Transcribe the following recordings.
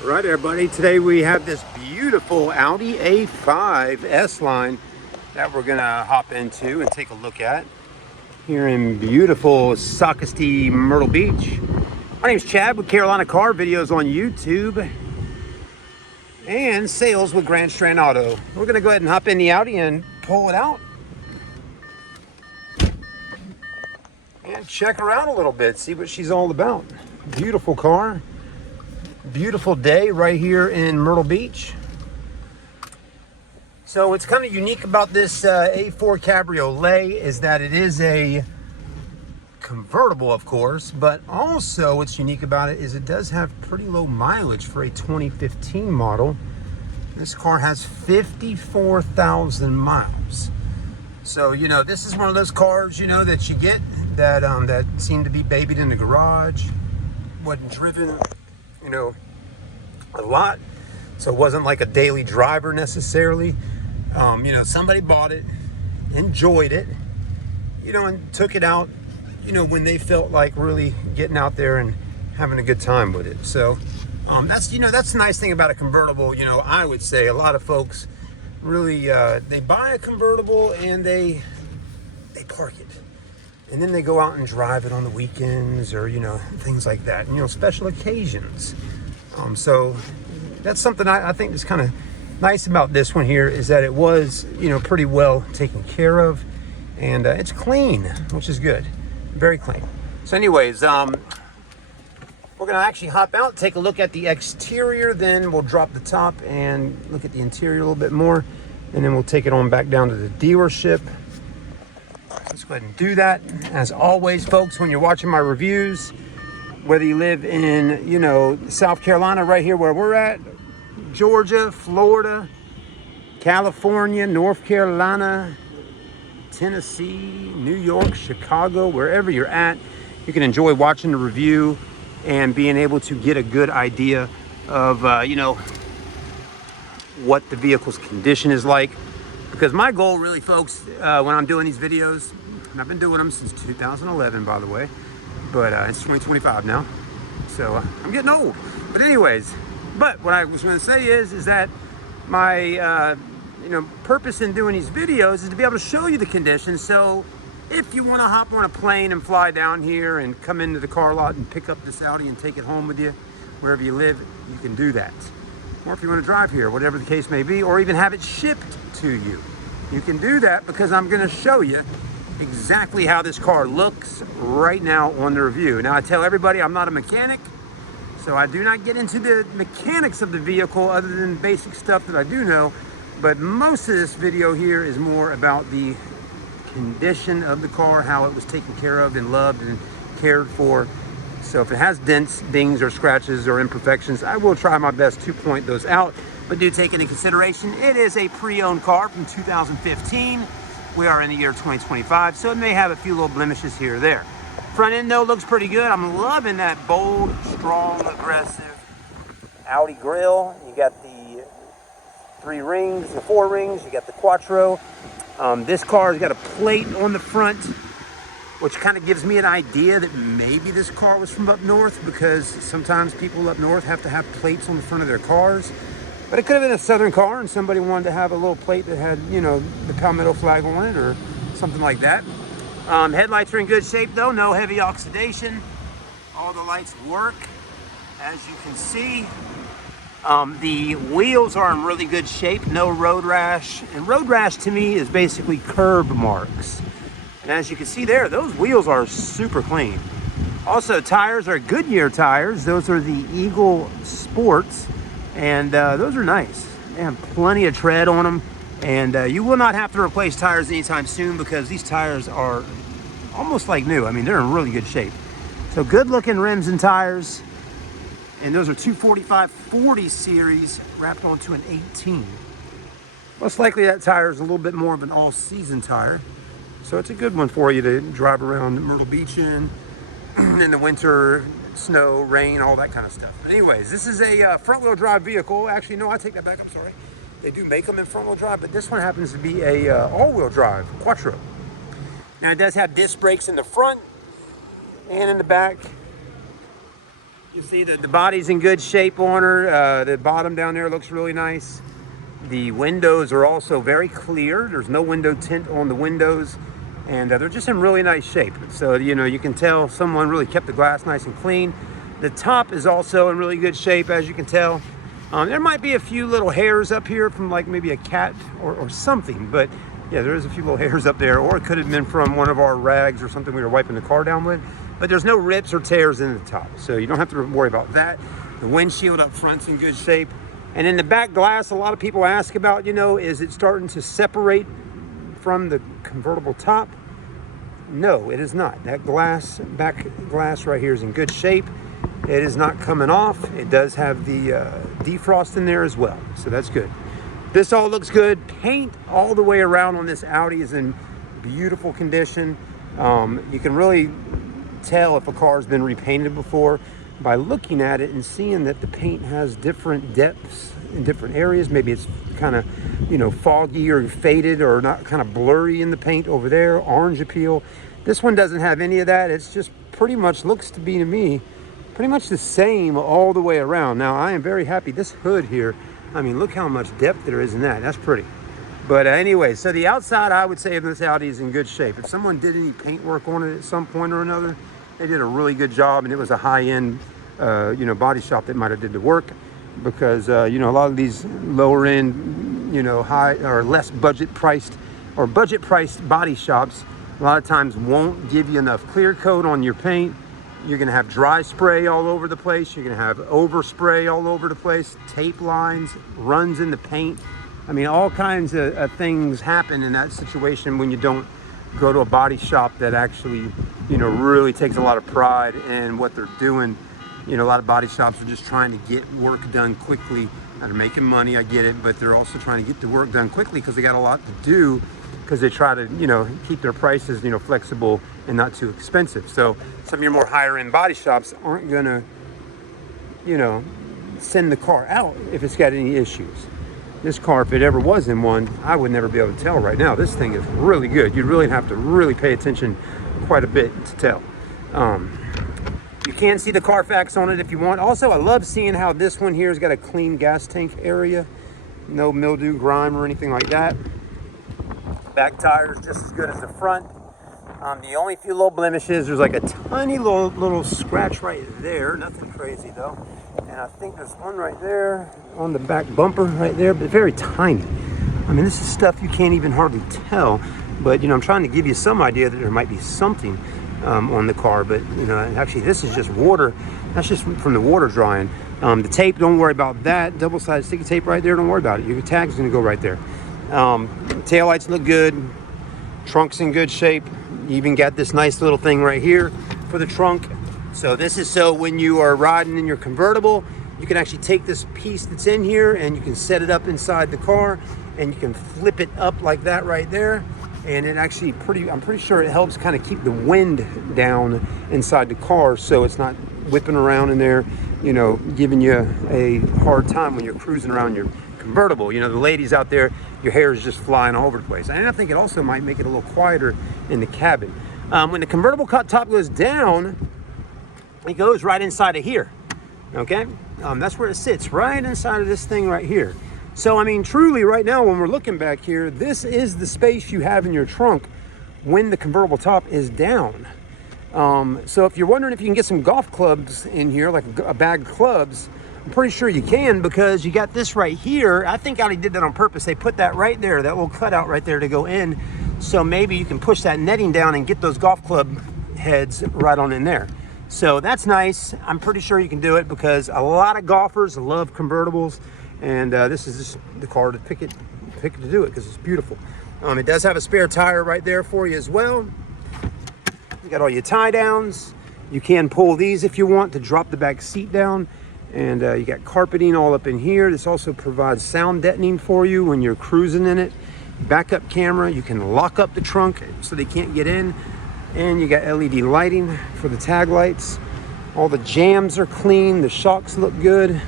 All right, everybody. Today we have this beautiful Audi A5 S-Line that we're gonna hop into and take a look at here in beautiful Socastee, Myrtle Beach. My name's Chad with Carolina Car Videos on YouTube and sales with Grand Strand Auto. We're gonna go ahead and hop in the Audi and pull it out and check her out a little bit, see what she's all about. Beautiful car. Beautiful day right here in Myrtle Beach. So what's kind of unique about this A4 Cabriolet is that it is a convertible, of course, but also what's unique about it is it does have pretty low mileage for a 2015 model. This car has 54,000 miles. So, you know, this is one of those cars, you know, that you get that that seem to be babied in the garage, wasn't driven, you know, a lot, so it wasn't like a daily driver necessarily. You know, somebody bought it, enjoyed it, you know, and took it out, you know, when they felt like really getting out there and having a good time with it. So that's, you know, that's the nice thing about a convertible. You know, I would say a lot of folks really they buy a convertible and they park it, and then they go out and drive it on the weekends or, you know, things like that, and, you know, special occasions. So that's something I think is kind of nice about this one here, is that it was, you know, pretty well taken care of, and it's clean, which is good, very clean. So anyways, we're gonna actually hop out, take a look at the exterior, then we'll drop the top and look at the interior a little bit more, and then we'll take it on back down to the dealership. Let's go ahead and do that. As always, folks, when you're watching my reviews, whether you live in, you know, South Carolina, right here where we're at, Georgia, Florida, California, North Carolina, Tennessee, New York, Chicago, wherever you're at, you can enjoy watching the review and being able to get a good idea of, you know, what the vehicle's condition is like. Because my goal really, folks, when I'm doing these videos, and I've been doing them since 2011, by the way, but it's 2025 now, so I'm getting old. But anyways, but what I was going to say is that my you know, purpose in doing these videos is to be able to show you the conditions. So if you want to hop on a plane and fly down here and come into the car lot and pick up this Audi and take it home with you wherever you live, you can do that. Or if you want to drive here, whatever the case may be, or even have it shipped to you, you can do that, because I'm going to show you exactly how this car looks right now on the review. Now, I tell everybody I'm not a mechanic, so I do not get into the mechanics of the vehicle other than basic stuff that I do know, but most of this video here is more about the condition of the car, how it was taken care of and loved and cared for. So if it has dents, dings, or scratches or imperfections, I will try my best to point those out, but do take into consideration it is a pre-owned car from 2015. We are in the year 2025, so it may have a few little blemishes here or there. Front end, though, looks pretty good. I'm loving that bold, strong, aggressive Audi grille. You got the 3 rings, the 4 rings, you got the Quattro. This car has got a plate on the front, which kind of gives me an idea that maybe this car was from up north, because sometimes people up north have to have plates on the front of their cars. But it could have been a southern car and somebody wanted to have a little plate that had, you know, the Palmetto flag on it or something like that. Headlights are in good shape, though, no heavy oxidation. All the lights work, as you can see. The wheels are in really good shape, no road rash. And road rash to me is basically curb marks. And as you can see there, those wheels are super clean. Also, tires are Goodyear tires. Those are the Eagle Sports. And those are nice. They have plenty of tread on them. And you will not have to replace tires anytime soon, because these tires are almost like new. I mean, they're in really good shape. So good looking rims and tires. And those are 245/40 series wrapped onto an 18. Most likely that tire is a little bit more of an all-season tire. So it's a good one for you to drive around Myrtle Beach in the winter, snow, rain, all that kind of stuff. But anyways, this is a front-wheel drive vehicle. Actually, no, I take that back. I'm sorry. They do make them in front-wheel drive, but this one happens to be a all-wheel drive Quattro. Now, it does have disc brakes in the front and in the back. You see that the body's in good shape on her. The bottom down there looks really nice. The windows are also very clear. There's no window tint on the windows, and they're just in really nice shape. So, you know, you can tell someone really kept the glass nice and clean. The top is also in really good shape, as you can tell. There might be a few little hairs up here from like maybe a cat or something, but yeah, there is a few little hairs up there, or it could have been from one of our rags or something we were wiping the car down with. But there's no rips or tears in the top, so you don't have to worry about that. The windshield up front's in good shape. And in the back glass, a lot of people ask about, you know, is it starting to separate from the convertible top? No, it is not. That glass, back glass right here is in good shape. It is not coming off. It does have the defrost in there as well, so that's good. This all looks good. Paint all the way around on this Audi is in beautiful condition. You can really tell if a car's been repainted before by looking at it and seeing that the paint has different depths in different areas. Maybe it's kind of, you know, foggy or faded or not, kind of blurry in the paint over there, orange appeal. This one doesn't have any of that. It's just pretty much looks to be, to me, pretty much the same all the way around. Now, I am very happy. This hood here, I mean, look how much depth there is in that. That's pretty. But anyway, so the outside, I would say, of this Audi is in good shape. If someone did any paint work on it at some point or another, they did a really good job, and it was a high-end, you know, body shop that might have did the work, because, you know, a lot of these lower-end, you know, high or less budget-priced or budget-priced body shops a lot of times won't give you enough clear coat on your paint. You're going to have dry spray all over the place. You're going to have overspray all over the place, tape lines, runs in the paint. I mean, all kinds of things happen in that situation when you don't go to a body shop that actually, you know, really takes a lot of pride in what they're doing. You know, a lot of body shops are just trying to get work done quickly. They're making money, I get it, but they're also trying to get the work done quickly because they got a lot to do, because they try to, you know, keep their prices, you know, flexible and not too expensive. So some of your more higher end body shops aren't gonna, you know, send the car out if it's got any issues. This car, if it ever was in one, I would never be able to tell right now. This thing is really good. You'd really have to really pay attention quite a bit to tell. You can see the Carfax on it if you want. Also, I love seeing how this one here has got a clean gas tank area. No mildew, grime, or anything like that. Back tire is just as good as the front. The only few little blemishes, there's like a tiny little scratch right there. Nothing crazy though. And I think there's one right there on the back bumper right there, but very tiny. I mean, this is stuff you can't even hardly tell, but you know, I'm trying to give you some idea that there might be something on the car, but you know, actually this is just water. That's just from the water drying. The tape, don't worry about that. Double-sided sticky tape right there, don't worry about it. Your tag's gonna go right there. Taillights look good. Trunk's in good shape. You even got this nice little thing right here for the trunk. So this is so when you are riding in your convertible, you can actually take this piece that's in here and you can set it up inside the car, and you can flip it up like that right there. And it actually I'm pretty sure it helps kind of keep the wind down inside the car, so it's not whipping around in there, you know, giving you a hard time when you're cruising around your convertible. You know, the ladies out there, your hair is just flying all over the place. And I think it also might make it a little quieter in the cabin. When the convertible top goes down, it goes right inside of here, okay? That's where it sits, right inside of this thing right here. So, I mean, truly right now, when we're looking back here, this is the space you have in your trunk when the convertible top is down. So if you're wondering if you can get some golf clubs in here, like a bag of clubs, I'm pretty sure you can, because you got this right here. I think Audi did that on purpose. They put that right there, that little cutout right there to go in. So maybe you can push that netting down and get those golf club heads right on in there. So that's nice. I'm pretty sure you can do it, because a lot of golfers love convertibles, and this is just the car to pick it to do it, because it's beautiful. It does have a spare tire right there for you as well. You got all your tie downs. You can pull these if you want to drop the back seat down. And you got carpeting all up in here. This also provides sound deadening for you when you're cruising in it. Backup camera, you can lock up the trunk so they can't get in. And you got LED lighting for the tag lights. All the jams are clean, the shocks look good.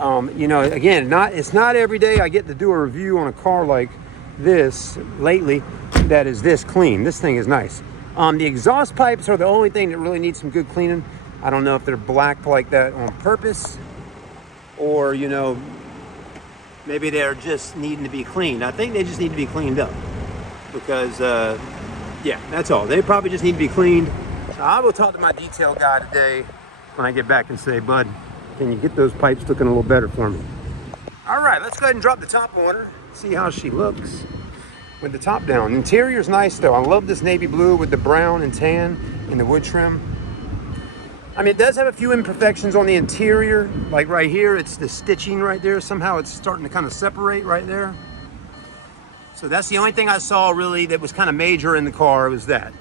You know, again, it's not every day I get to do a review on a car like this lately that is this clean. This thing is nice. The exhaust pipes are the only thing that really needs some good cleaning. I don't know if they're black like that on purpose, or, you know, maybe they're just needing to be cleaned. I think they just need to be cleaned up because, yeah, that's all. They probably just need to be cleaned. So I will talk to my detail guy today when I get back and say, bud, can you get those pipes looking a little better for me? All right, let's go ahead and drop the top on her, see how she looks with the top down. Interior's nice though. I love this navy blue with the brown and tan and the wood trim. I mean, it does have a few imperfections on the interior, like right here, it's the stitching right there. Somehow it's starting to kind of separate right there. So that's the only thing I saw really that was kind of major in the car, was that.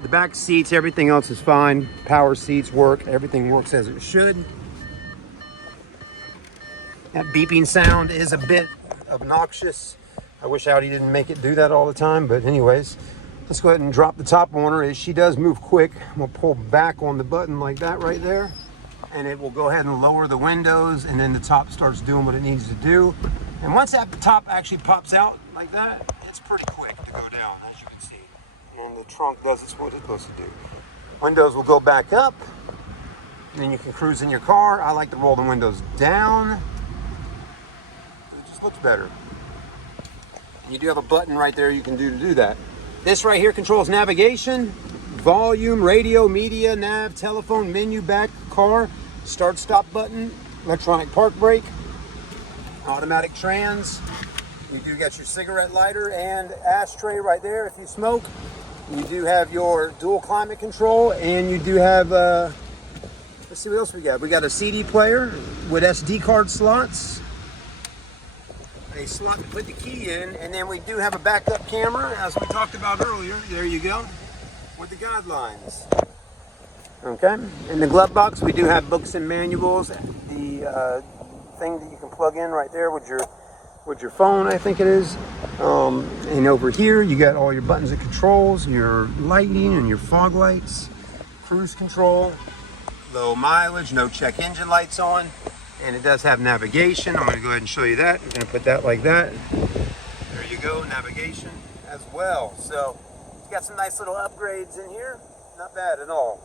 The back seats, everything else is fine. Power seats work, everything works as it should. That beeping sound is a bit obnoxious. I wish Audi didn't make it do that all the time, but anyways, let's go ahead and drop the top on her. She does move quick. We'll pull back on the button like that right there, and it will go ahead and lower the windows, and then the top starts doing what it needs to do. And once that top actually pops out like that, it's pretty quick to go down, as you can see. And the trunk does what it's supposed to do. Windows will go back up, and then you can cruise in your car. I like to roll the windows down. It just looks better. You do have a button right there you can do to do that. This right here controls navigation, volume, radio, media, nav, telephone, menu, back, car, start, stop button, electronic park brake, automatic trans. You do got your cigarette lighter and ashtray right there if you smoke. You do have your dual climate control, and you do have, let's see what else we got. We got a CD player with SD card slots, a slot to put the key in, and then we do have a backup camera, as we talked about earlier. There you go, with the guidelines. Okay, in the glove box we do have books and manuals. The thing that you can plug in right there with your phone, I think it is. And over here you got all your buttons and controls, your lighting and your fog lights, cruise control, low mileage, no check engine lights on. And it does have navigation. I'm going to go ahead and show you that. We're going to put that like that. There you go, navigation as well. So it's got some nice little upgrades in here. Not bad at all.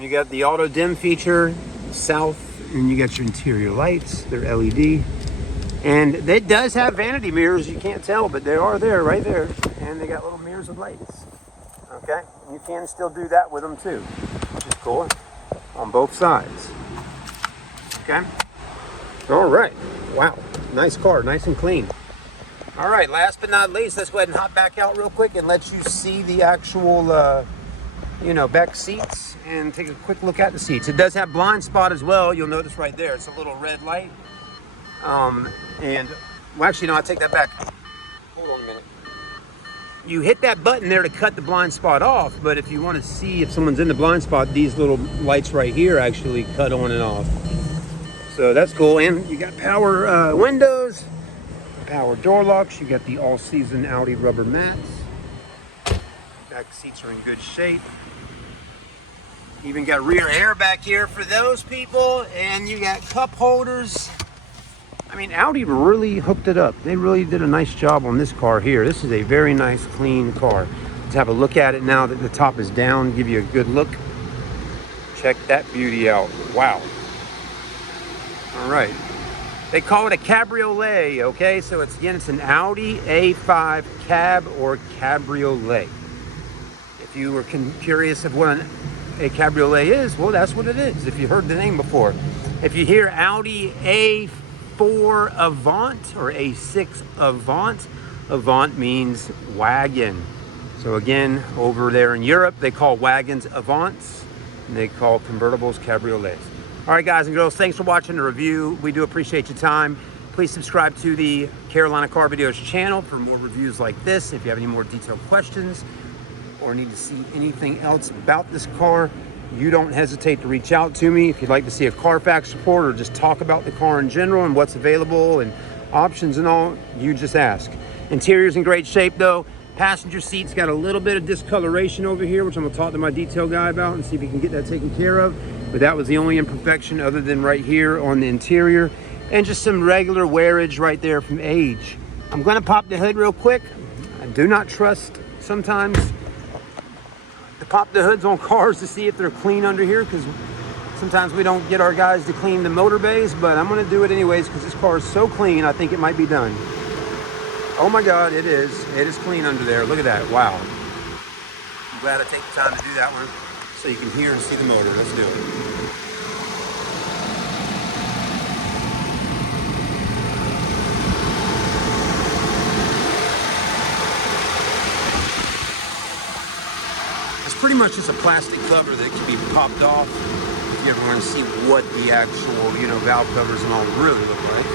You got the auto dim feature, south, and you got your interior lights. They're LED. And it does have vanity mirrors. You can't tell, but they are there, right there. And they got little mirrors with lights. Okay, you can still do that with them too, which is cool, on both sides. Okay. All right. Wow. Nice car. Nice and clean. All right. Last but not least, let's go ahead and hop back out real quick and let you see the actual, you know, back seats and take a quick look at the seats. It does have blind spot as well. You'll notice right there. It's a little red light. And, well, actually, no, I take that back. Hold on a minute. You hit that button there to cut the blind spot off, but if you want to see if someone's in the blind spot, these little lights right here actually cut on and off. So that's cool. And you got power windows, power door locks. You got the all-season Audi rubber mats. Back seats are in good shape. Even got rear air back here for those people. And you got cup holders. I mean, Audi really hooked it up. They really did a nice job on this car here. This is a very nice, clean car. Let's have a look at it now that the top is down. Give you a good look. Check that beauty out. Wow. All right, they call it a cabriolet, okay? So it's an Audi A5 cab or cabriolet. If you were curious of what a cabriolet is, well, that's what it is, if you heard the name before. If you hear Audi A4 Avant or A6 Avant, Avant means wagon. So again, over there in Europe, they call wagons Avants, and they call convertibles cabriolets. All right, guys and girls, thanks for watching the review. We do appreciate your time. Please subscribe to the Carolina Car Videos channel for more reviews like this. If you have any more detailed questions or need to see anything else about this car, you don't hesitate to reach out to me. If you'd like to see a Carfax report or just talk about the car in general and what's available and options and all, you just ask. Interior's in great shape though. Passenger seats got a little bit of discoloration over here, which I'm gonna talk to my detail guy about and see if he can get that taken care of. But that was the only imperfection other than right here on the interior, and just some regular wearage right there from age. I'm gonna pop the hood real quick. I do not trust sometimes the pop the hoods on cars to see if they're clean under here, because sometimes we don't get our guys to clean the motor bays, but I'm gonna do it anyways because this car is so clean, I think it might be done. Oh my God, it is. It is clean under there. Look at that, wow. I'm glad I take the time to do that one so you can hear and see the motor. Let's do it. Pretty much just a plastic cover that can be popped off if you ever want to see what the actual, valve covers and all really look like.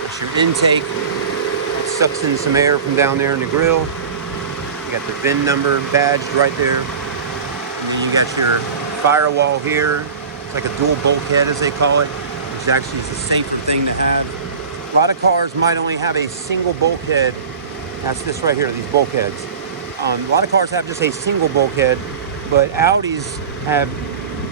That's your intake. It sucks in some air from down there in the grill. You got the VIN number badged right there. And then you got your firewall here. It's like a dual bulkhead, as they call it, which actually is a safer thing to have. A lot of cars might only have a single bulkhead. That's this right here, these bulkheads. A lot of cars have just a single bulkhead, but Audis have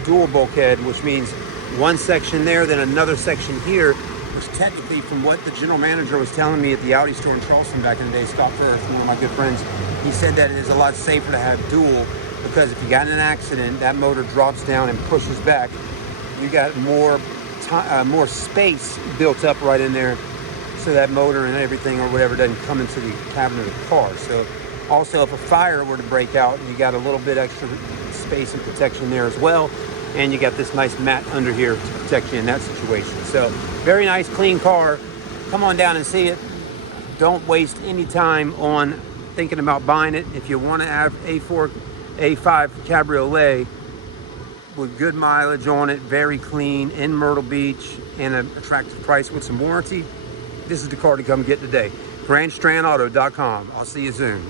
dual bulkhead, which means one section there, then another section here, which technically, from what the general manager was telling me at the Audi store in Charleston back in the day, Scott Firth, one of my good friends, he said that it is a lot safer to have dual, because if you got in an accident, that motor drops down and pushes back. You got more space built up right in there, so that motor and everything or whatever doesn't come into the cabin of the car. So also, if a fire were to break out, you got a little bit extra space and protection there as well. And you got this nice mat under here to protect you in that situation. So, very nice, clean car. Come on down and see it. Don't waste any time on thinking about buying it. If you want to have A4, A5 Cabriolet with good mileage on it, very clean, in Myrtle Beach, and an attractive price with some warranty, this is the car to come get today. GrandStrandAuto.com. I'll see you soon.